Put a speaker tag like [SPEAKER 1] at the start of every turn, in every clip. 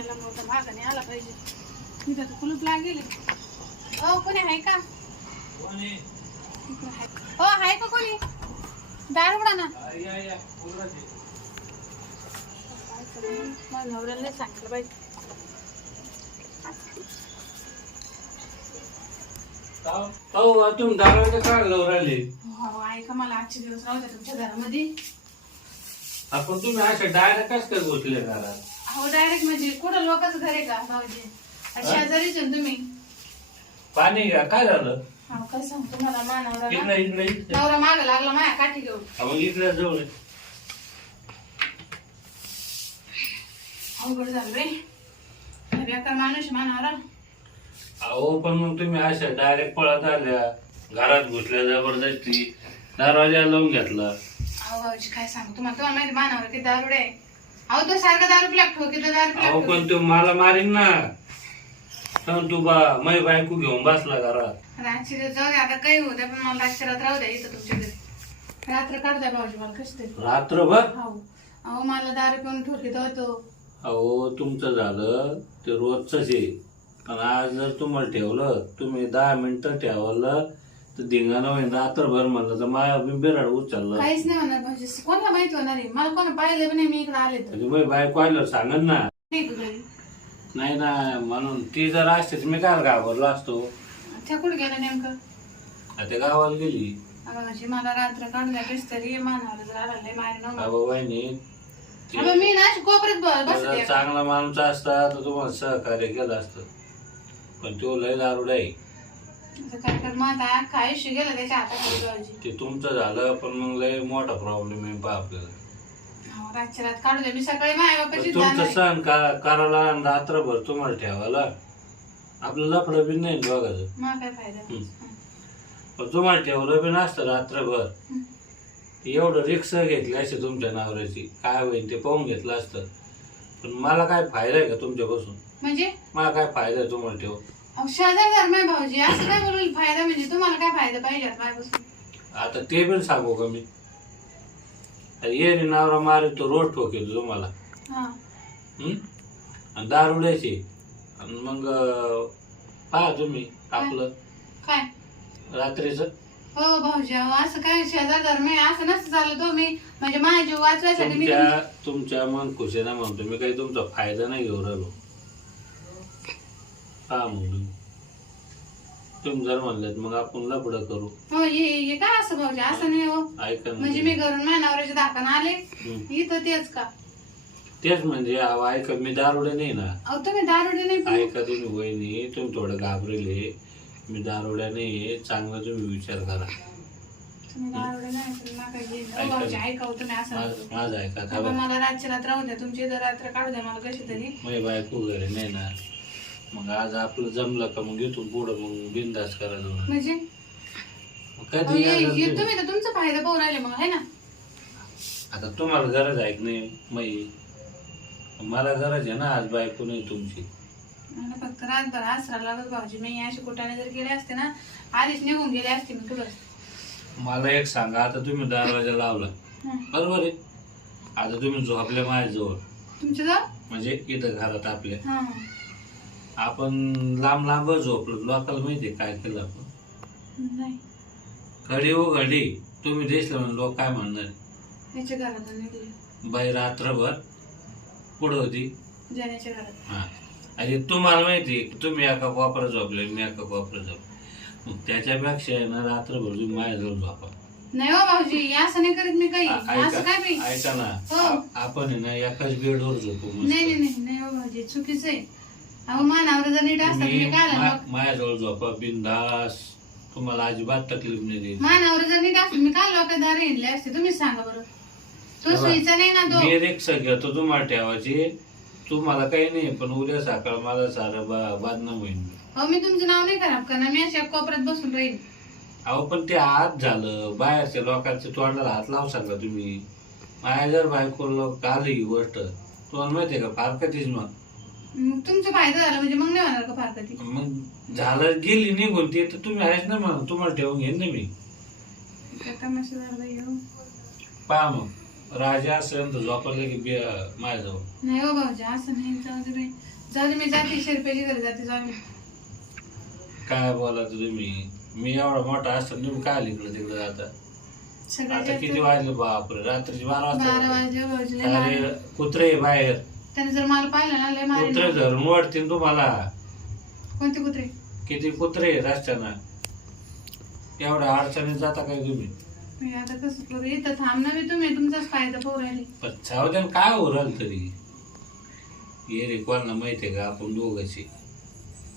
[SPEAKER 1] याला मोठा मागाने आला पाहिजे. तिथं तर कुलूप लागेल. हो कोणी आहे का? इकडं आहे. हो आहे का कोणी? दार उघडा ना. मला नवऱ्याला नाही सांगितलं पाहिजे
[SPEAKER 2] हो तुम्ही दाराला काय लावून राहिले?
[SPEAKER 1] हो ऐका मला आजचे दिवस राहू द्या तुमच्या घरामध्ये.
[SPEAKER 2] आपण तुम्ही अशा डायरेक्ट कस काय बसले घरात
[SPEAKER 1] हो डायरेक्ट म्हणजे कुठं लोकच घर आहे का भाऊजी? शेजारीच आहे ना तुम्ही?
[SPEAKER 2] पाणी घ्या काय झालं?
[SPEAKER 1] हो काय सांगतो तुम्हाला मानवरा
[SPEAKER 2] इकडे इकडे इकडे.
[SPEAKER 1] नवरा माग लागला माया काठी घेऊन.
[SPEAKER 2] हा, मग इकडे जवळ आहे.
[SPEAKER 1] अवघड झालं रे बेकार माणूस आहे मानवरा
[SPEAKER 2] अहो पण मग तुम्ही अशा डायरेक्ट पळत आल्या. घरात घुसल्या जबरदस्ती. दरवाजा लावून घेतला.
[SPEAKER 1] अहो भाऊजी काय सांगू तुम्हाला? तुम्हाला माहिती मानवरा किती दारुड. आहे अहो तो सारखा दारू लागतो किती दारू
[SPEAKER 2] अहो
[SPEAKER 1] लागतो
[SPEAKER 2] पण तो मला मारीन ना. सांग तू बा मै बायको घेऊन बसला घरात.
[SPEAKER 1] जाऊ दे आता काही होऊ द्या पण मला रात राहू द्या इथं रात्र काढू भाऊजी मला तरी
[SPEAKER 2] रात्रभर?
[SPEAKER 1] हो. अहो मला दारू पिऊन ठोकीत होतो
[SPEAKER 2] अहो तुमचं झालं ते रोजच आहे. पण आज जर तुम्हाला ठेवलं तुम्ही दहा मिनिटं ठेवलं तर धिंगाणं होईन रात्रभर म्हणलं तर माया बिराड उचललं.
[SPEAKER 1] काहीच नाही होणार भाऊजी. कोणाला माहिती होणार आहे? मला कोणा पाहिलं पण नाही मी इकडे आले तर.
[SPEAKER 2] म्हणजे बायको आलं सांगत ना.
[SPEAKER 1] नाही का घरी.
[SPEAKER 2] नाही ना म्हणून ती जर असते तर मी काय घाबरलो असतो.
[SPEAKER 1] त्या कुठे गेलं नेमकं?
[SPEAKER 2] आता गावाला गेली.
[SPEAKER 1] भाऊजी मला रात्र काढल्या कशी तरी मानावर जर आला लय मारे न
[SPEAKER 2] बाबा वहिनी
[SPEAKER 1] अबे, मी ना अशी कोपऱ्यात ब-
[SPEAKER 2] जर
[SPEAKER 1] बसते
[SPEAKER 2] चांगला माणूस असता तर तुम्हाला सहकार्य केलं असतं. पण तो लय दारुड आहे.
[SPEAKER 1] अख्खं आयुष्य गेलं त्याच्या भाऊजी
[SPEAKER 2] ते तुमचं झालं पण मग लय मोठा प्रॉब्लेम आहे पहा आपल्याला.
[SPEAKER 1] रातच्या रात काढू दे मी सकाळी माझ्या बापाची
[SPEAKER 2] तुमचं
[SPEAKER 1] जाणार
[SPEAKER 2] सण का- करायला आणि रात्रभर तुम्हाला ठेवायला? आपलं लफडं बी नाही बघायचं
[SPEAKER 1] मग काय फायदा?
[SPEAKER 2] हम्म. पण तुम्हाला ठेवलं बी नसतं रात्रभर. एवढं रिक्स घेतली असे तुमच्या नावऱ्याची. काय होईल ते पाहून घेतलं असतं. पण मला काय फायदा आहे का तुमच्यापासून?
[SPEAKER 1] म्हणजे?
[SPEAKER 2] मला काय फायदा आहे तुम्हाला ठेव
[SPEAKER 1] शेजार धर्म भाऊजी. असं काय बोलू? फायदा म्हणजे तुम्हाला काय फायदा पाहिजे आता माझ्यापासून?
[SPEAKER 2] आता ते पण सांगू का मी? ये रे नावरा मारे तो रोज ठोकेल तुम्हाला.
[SPEAKER 1] हा.
[SPEAKER 2] हम्म? आणि दारुड्याचे आणि मग अं, पहा तुम्ही आपलं.
[SPEAKER 1] काय?
[SPEAKER 2] रात्रीचं.
[SPEAKER 1] हो भाऊजी अहो असं काय शेजार धर्म आहे? असं नसतं चाललं तो मी. म्हणजे माझ्या जीव वाचवायसाठी मी
[SPEAKER 2] तुमच्या तुमच्या मन खुशीना म्हणतो मी काही तुमचा फायदा नाही घेऊ राहिलो. हा मग तुम्ही जर म्हणलेत मग आपण लपडं करू.
[SPEAKER 1] हो हे हे काय असं भाऊजी? असं नाही हो.
[SPEAKER 2] ऐका ना
[SPEAKER 1] म्हणजे मी घरून माझ्या नवऱ्याच्या दाखन आले.
[SPEAKER 2] हम्म.
[SPEAKER 1] इथं तेच का?
[SPEAKER 2] तेच म्हणजे अहो, ऐका मी दारुडे नाही ना.
[SPEAKER 1] अहो तुम्ही दारुडे नाही पण
[SPEAKER 2] ऐका तुम्ही वहिनी तुम्ही थोडं घाबरेले. मी दारुड्या नाही चांगला तुम्ही विचार करा.
[SPEAKER 1] तुम्ही दारुडे नाही पण नका घेऊ.
[SPEAKER 2] ऐका
[SPEAKER 1] भाऊजी
[SPEAKER 2] ना.
[SPEAKER 1] ऐका हो तुम्ही असं.
[SPEAKER 2] माझ- माझं ऐका
[SPEAKER 1] आपण मला रातच्या रात्र राहू द्या. तुमची इथं रात्र काढू द्या मला कशी तरी.
[SPEAKER 2] माझी बायको घरी नाही ना. मग आज आपलं जमलं का मग इथून पुढं मग बिंदास करायला जाऊ.
[SPEAKER 1] म्हणजे?
[SPEAKER 2] मग
[SPEAKER 1] अहो,
[SPEAKER 2] कधी येणार तुम्ही?
[SPEAKER 1] तुम्ही तर तुमचा फायदा पाहू राहिले मग है ना?
[SPEAKER 2] आता तुम्हाला गरज आहे की नाही मई? मला गरज आहे ना आज बायको नाही तुमची.
[SPEAKER 1] मला फक्त रातभर आसरा लागत भाऊजी. मी अशी कुठाने जर गेले असते ना आधीच निघून गेले असते मी तुला
[SPEAKER 2] मला एक सांगा आता तुम्ही दरवाजा लावला. बरोबर आहे. आता तुम्ही झोपले माझ्याजवळ.
[SPEAKER 1] तुमच्या जवळ
[SPEAKER 2] म्हणजे इथं घरात आपल्या.
[SPEAKER 1] हा.
[SPEAKER 2] आपण लांब लांब झोपलो लोकांना माहिती काय केलं आपण?
[SPEAKER 1] नाही.
[SPEAKER 2] घडी हो घडी तुम्ही दिसलं म्हणून लोक काय म्हणणार?
[SPEAKER 1] निघले.
[SPEAKER 2] बाई रात्रभर कुठं होती.
[SPEAKER 1] जाण्याच्या घरात
[SPEAKER 2] हा. आणि तुम्हाला माहिती आहे की तुम्ही एका कोपऱ्यात झोपले मी एका कोपऱ्यात झोपले. मग त्याच्यापेक्षा आहे ना रात्रभर तुम्ही माझ्याजवळ झोपा.
[SPEAKER 1] नाही हो भाऊजी असं नाही करीत मी काही.
[SPEAKER 2] आ-
[SPEAKER 1] असं काय मी
[SPEAKER 2] ऐका ऐका ना.
[SPEAKER 1] हो.
[SPEAKER 2] आ- आपण आहे ना एकाच बेडवर झोपू मस्त.
[SPEAKER 1] नाही नाही नाही नाही हो भाऊजी चुकीचं आहे. अहो मानावर जर नीट असतात
[SPEAKER 2] तुम्ही
[SPEAKER 1] मी काय आलं
[SPEAKER 2] माझ्याजवळ झोपा बिंदास. तुम्हाला अजिबात तकलीफ नाही देईल
[SPEAKER 1] मानावर जर नीट असतात मी काय लोक दारे हिंडले असते. तुम्ही सांगा बरं. तो सुईचा नाही ना तो?
[SPEAKER 2] मी रिक्षा घेतो तुम्हाला ठेवायची. तुम्हाला काही नाही पण उद्या सकाळ मला सारं बा बादनाम होईल
[SPEAKER 1] अहो मी तुमचं नाव नाही खराब करणार. मी अशा कोपऱ्यात बसून राहील
[SPEAKER 2] अहो पण ते आत झालं. बाहेरच्या लोकांच्या तोंडाला हात लावू शकता तुम्ही. माझ्या जर बायको लोक आली ही गोष्ट तुम्हाला माहितीये का? फार कधीच मग.
[SPEAKER 1] मग तुमचा फायदा झाला म्हणजे मग नाही होणार का फार कधी?
[SPEAKER 2] मग झालं गेली निघून ते तर तुम्ही आहेच ना म्हणून तुम्हाला ठेवून घेईन ना मी.
[SPEAKER 1] तमाशा झाला.
[SPEAKER 2] पहा मग राजा असेल तर झोपायला की बी माझ्याजवळ.
[SPEAKER 1] नाही हो भाऊजी असं नाही जाऊ दे बाई. जाऊ दे मी जाते शेरपेची घरी जाते जाऊ दे.
[SPEAKER 2] काय बोला तुम्ही? मी एवढा मोठा असताना तुम्ही काय इकडे तिकडे जाता? आता किती वाजले बापरे रात्रीचे बारा
[SPEAKER 1] बारा
[SPEAKER 2] वाजता
[SPEAKER 1] वाजले हो भाऊजी लय
[SPEAKER 2] अरे कुत्रे बाहेर.
[SPEAKER 1] त्याने जर मला पाहिलं ना लय
[SPEAKER 2] कुत्रे
[SPEAKER 1] मारेल
[SPEAKER 2] धरून वाढतील तुम्हाला.
[SPEAKER 1] कोणते कुत्रे?
[SPEAKER 2] किती कुत्रे आहे रस्त्यानं? एवढ्या अडचणीत जाता काय तुम्ही?
[SPEAKER 1] मी आता कसं करू? इथं थांब ना मी तुम्ही तुमचाच फायदा पाहू राहिले.
[SPEAKER 2] पण सावधान काय उरल तरी. ये रे कोणाला माहिती आहे का आपण दोघांची?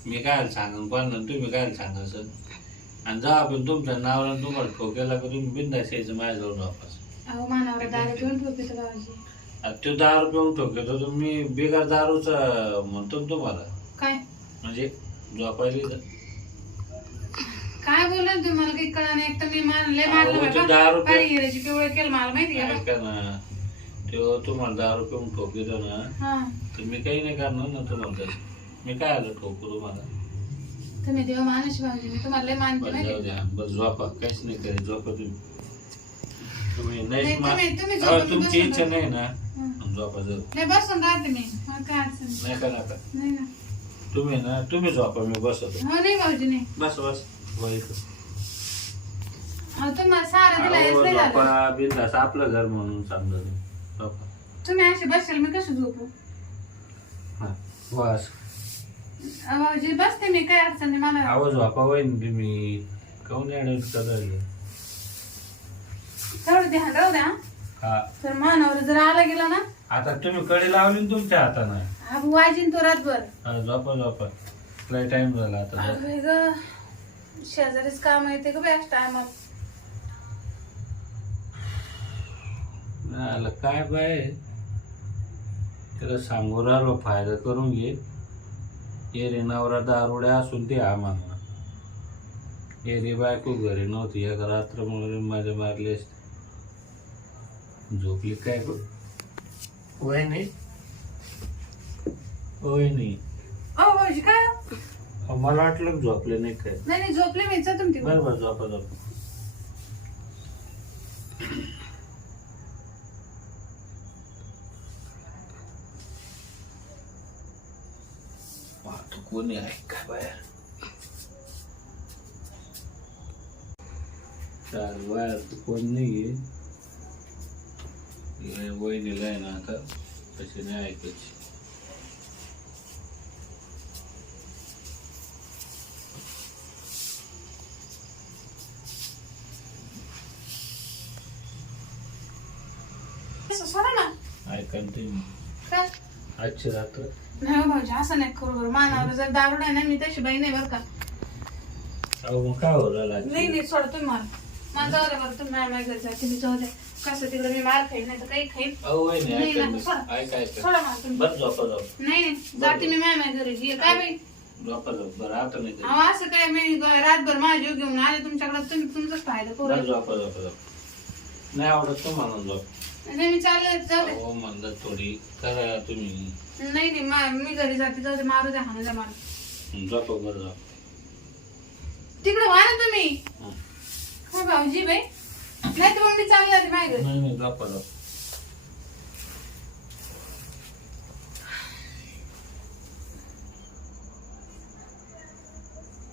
[SPEAKER 2] मी काय सांगन कोणाला तुम्ही काय सांगायचं आणि जा आपण तुमच्या नावाला तुम्हाला ठोकेला का तुम्ही बिंदास यायचं माझ्याजवळ वापस.
[SPEAKER 1] अहो मानावर दारू घेऊन
[SPEAKER 2] आता तो दारू पिऊन ठोकेतो तर मी बेकार दारूच म्हणतो ना तुम्हाला.
[SPEAKER 1] काय?
[SPEAKER 2] म्हणजे झोपायला इथं.
[SPEAKER 1] काय बोलला तुम्ही? मला काही कळा नाही. तर मी मान लय
[SPEAKER 2] अहो,
[SPEAKER 1] मारलं
[SPEAKER 2] ते
[SPEAKER 1] बाबा.
[SPEAKER 2] दारू पे-
[SPEAKER 1] पाणी गिरायची पिवळं केलं मला माहिती आहे
[SPEAKER 2] ऐका ना. तो तुम्हाला दारू पिऊन ठोकेतो ना
[SPEAKER 1] हा.
[SPEAKER 2] तर मी काही नाही करणार ना तुम्हाला तसं. मी काय आलं ठोकू तुम्हाला?
[SPEAKER 1] तुम्ही देवा मानस भाऊजी मी तुम्हाला लय मानते
[SPEAKER 2] बरं
[SPEAKER 1] माहिती
[SPEAKER 2] जाऊ द्या. बस झोपा. काहीच नाही करेल झोपा तुम्ही. तुम्ही
[SPEAKER 1] नाही,
[SPEAKER 2] नाही
[SPEAKER 1] तुम्ही- तुम्ही
[SPEAKER 2] मा-
[SPEAKER 1] झोपा,
[SPEAKER 2] अहो,
[SPEAKER 1] मी
[SPEAKER 2] तुमची
[SPEAKER 1] बसून
[SPEAKER 2] इच्छा नाही ना?
[SPEAKER 1] हं.
[SPEAKER 2] झोपा जाऊ.
[SPEAKER 1] नाही बसून राहते मी. मला काय अडचण नाही.
[SPEAKER 2] नाही का नका
[SPEAKER 1] नाही ना.
[SPEAKER 2] तुम्ही ना तुम्ही झोपा मी बसतो
[SPEAKER 1] हो नाही भाऊजी नाही.
[SPEAKER 2] बस बस. वा इथं.
[SPEAKER 1] अहो तुम्हाला सारा दिला हेच
[SPEAKER 2] अहो,
[SPEAKER 1] नाही झालं
[SPEAKER 2] झोपा बिंदास आपलं घर म्हणून समजा झोपा.
[SPEAKER 1] तुम्ही असे बसेल मी कसं झोपू?
[SPEAKER 2] हा बस.
[SPEAKER 1] अहो, भाऊजी बसते मी काय अडचण नाही मला
[SPEAKER 2] आवाज झोपा होईन तुम्ही काऊन येणार कदळले
[SPEAKER 1] तेवढं ध्यान राहू द्या. हं.
[SPEAKER 2] हा
[SPEAKER 1] तर मानावर जर आला गेला ना?
[SPEAKER 2] आता तुम्ही कडे लावली ना तुमच्या हातानं.
[SPEAKER 1] हा वाजीन तो रातभर.
[SPEAKER 2] हा, झोपा झोपा. लय टाइम झाला आता झोपा.
[SPEAKER 1] अरे ग शेजारीच काम येते ग बेस्ट टायमात
[SPEAKER 2] आलं काय बाय त्याला सांगू राहिलो फायदा करून घे. ये रे नवरा दारुड्या असून ते आम्हाला. ये रे बायको घरी नव्हती. एक रात्र म्हणून माझ्या मारले झोपली काय गो? वय नाही. वय नाही.
[SPEAKER 1] अहो भाऊजी काय
[SPEAKER 2] अहो, मला वाटलं झोपले नाही काय.
[SPEAKER 1] नाही नाही झोपले मी जा तुम्ही तिकडे.
[SPEAKER 2] बरं बरं झोपा झोपा. पाहतो कोणी आहे? का बाहेर? चार बाहेर तर कोण नाही आहे वहिनीला आहे ना आता तशी नाही ऐकायची.
[SPEAKER 1] असं सोडा ना.
[SPEAKER 2] ऐका ना तुम्ही
[SPEAKER 1] काय
[SPEAKER 2] आजची रात्र.
[SPEAKER 1] नाही हो भाऊजी असं नाही करू बरं. मानावर जर दारू नाही ना मी तशी बाई नाही बरं का.
[SPEAKER 2] अहो मग काय हो राहिला
[SPEAKER 1] नाही नाही सोडा तुम्ही मला. मला जाऊ द्या बरं तुम्ही माझ्या घरी जायचे मी जाऊ द्या कसं तिकडे मी मार खाईन नाही तर काही खाईन.
[SPEAKER 2] अहो वहिनी
[SPEAKER 1] नाही
[SPEAKER 2] ऐका
[SPEAKER 1] ना,
[SPEAKER 2] ना.
[SPEAKER 1] सोडा.
[SPEAKER 2] ऐका ऐका.
[SPEAKER 1] सोडा मला तुम्ही.
[SPEAKER 2] बरं झोपा झोपा.
[SPEAKER 1] नाही नाही. जाते मी माझ्या माझ्या घरी. काय बाई?
[SPEAKER 2] झोपा झोपा. बरं आता नाही
[SPEAKER 1] अहो असं काय मी ग- रातभर माझ्या जीव घेऊन आले तुमच्याकडे. तुम्ही तुमचाच फायदा करू
[SPEAKER 2] बरं
[SPEAKER 1] राहिले.
[SPEAKER 2] झोपा झोपा झोपा. नाही आवडत तुम्हाला झोप.
[SPEAKER 1] नाही मी चालले जाऊ दे.
[SPEAKER 2] अहो म्हणलं थोडी. करा तुम्ही.
[SPEAKER 1] नाही नाही मा- मी घरी जाते. जाऊ दे मारू द्या हाणू द्या मला.
[SPEAKER 2] झोपा बरं झोप.
[SPEAKER 1] तिकडे व्हा ना तुम्ही.
[SPEAKER 2] हं.
[SPEAKER 1] हो भाऊजी बाई. नाही तर मग मी चालले जाते माझ्या
[SPEAKER 2] नाही नाही झोपा